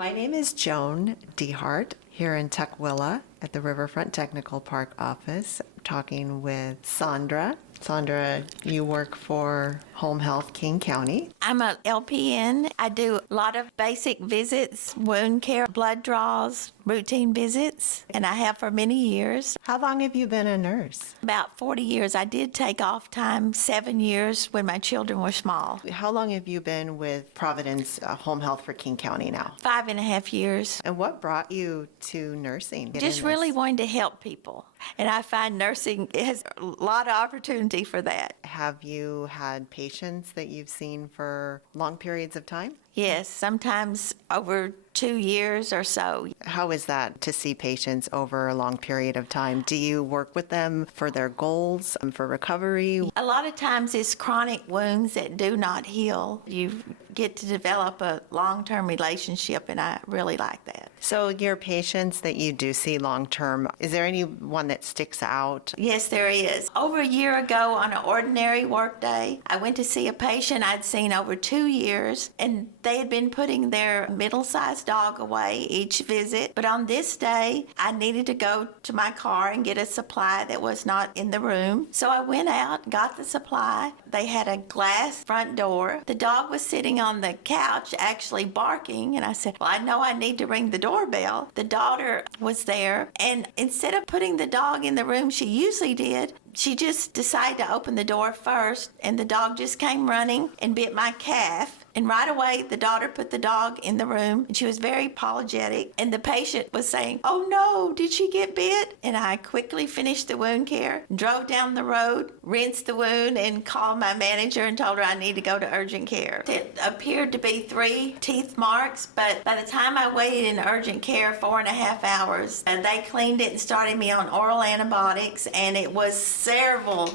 My name is Joan DeHart here in Tukwila at the Riverfront Technical Park office, talking with Sandra. Sandra, you work for Home Health King County. I'm a LPN. I do a lot of basic visits, wound care, blood draws, routine visits, and I have for many years. How long have you been a nurse? About 40 years. I did take off time, 7 years when my children were small. How long have you been with Providence Home Health for King County now? 5.5 years. And what brought you to nursing? Just really wanting to help people. And I find nursing has a lot of opportunity for that. Have you had patients that you've seen for long periods of time? Yes, sometimes over 2 years or so. How is that to see patients over a long period of time? Do you work with them for their goals, for recovery? A lot of times it's chronic wounds that do not heal. You get to develop a long-term relationship, and I really like that. So your patients that you do see long-term, is there any one that sticks out? Yes, there is. Over a year ago on an ordinary work day, I went to see a patient I'd seen over 2 years, and they had been putting their middle-sized dog away each visit. But on this day, I needed to go to my car and get a supply that was not in the room. So I went out, got the supply. They had a glass front door. The dog was sitting on the couch actually barking, and I said, well, I know I need to ring the doorbell. The daughter was there, and instead of putting the dog in the room she usually did, she just decided to open the door first, and the dog just came running and bit my calf. And right away, the daughter put the dog in the room, and she was very apologetic. And the patient was saying, oh no, did she get bit? And I quickly finished the wound care, drove down the road, rinsed the wound, and called my manager and told her I need to go to urgent care. It appeared to be 3 teeth marks, but by the time I waited in urgent care 4.5 hours, they cleaned it and started me on oral antibiotics, and it was several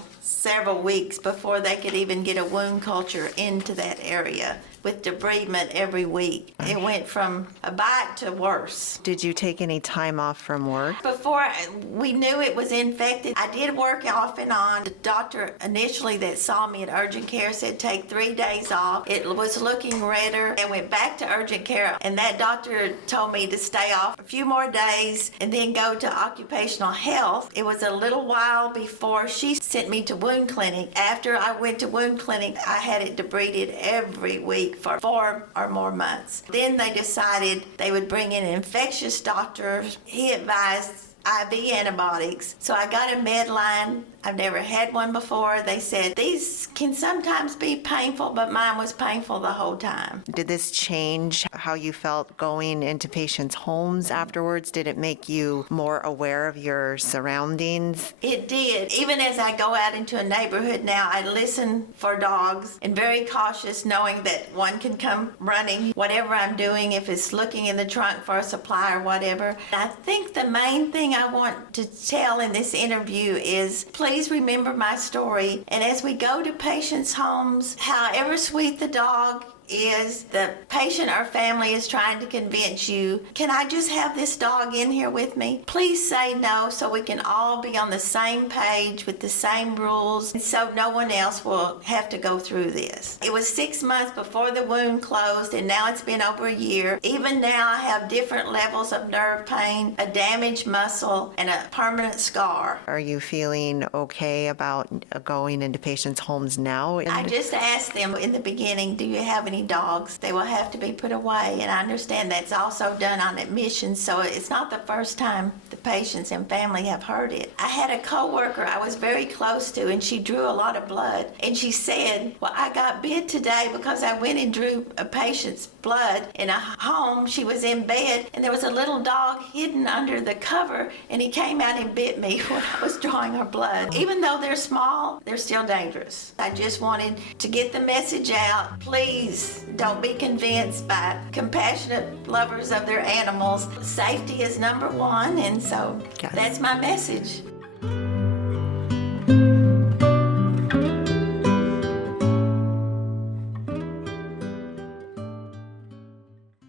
weeks before they could even get a wound culture into that area with debridement every week. It went from a bite to worse. Did you take any time off from work? Before we knew it was infected, I did work off and on. The doctor initially that saw me at urgent care said take 3 days off. It was looking redder, and went back to urgent care, and that doctor told me to stay off a few more days and then go to occupational health. It was a little while before she sent me to wound clinic. After I went to wound clinic, I had it debrided every week for 4 or more months. Then they decided they would bring in an infectious doctor. He advised IV antibiotics. So I got a Medline. I've never had one before. They said these can sometimes be painful, but mine was painful the whole time. Did this change how you felt going into patients' homes afterwards? Did it make you more aware of your surroundings? It did. Even as I go out into a neighborhood now, I listen for dogs and very cautious, knowing that one can come running. Whatever I'm doing, if it's looking in the trunk for a supply or whatever. I think the main thing I want to tell in this interview is please remember my story. And as we go to patients' homes, however sweet the dog is, the patient or family is trying to convince you, can I just have this dog in here with me? Please say no, so we can all be on the same page with the same rules, and so no one else will have to go through this. It was 6 months before the wound closed, and now it's been over a year. Even now I have different levels of nerve pain, a damaged muscle, and a permanent scar. Are you feeling okay about going into patients' homes now? I just asked them in the beginning, do you have any dogs? They will have to be put away, and I understand that's also done on admission, so it's not the first time the patients and family have heard it. I had a coworker I was very close to, and she drew a lot of blood, and she said, well, I got bit today because I went and drew a patient's blood in a home. She was in bed, and there was a little dog hidden under the cover, and he came out and bit me when I was drawing her blood. Even though they're small, they're still dangerous. I just wanted to get the message out. Please don't be convinced by compassionate lovers of their animals. Safety is number one, and so that's my message.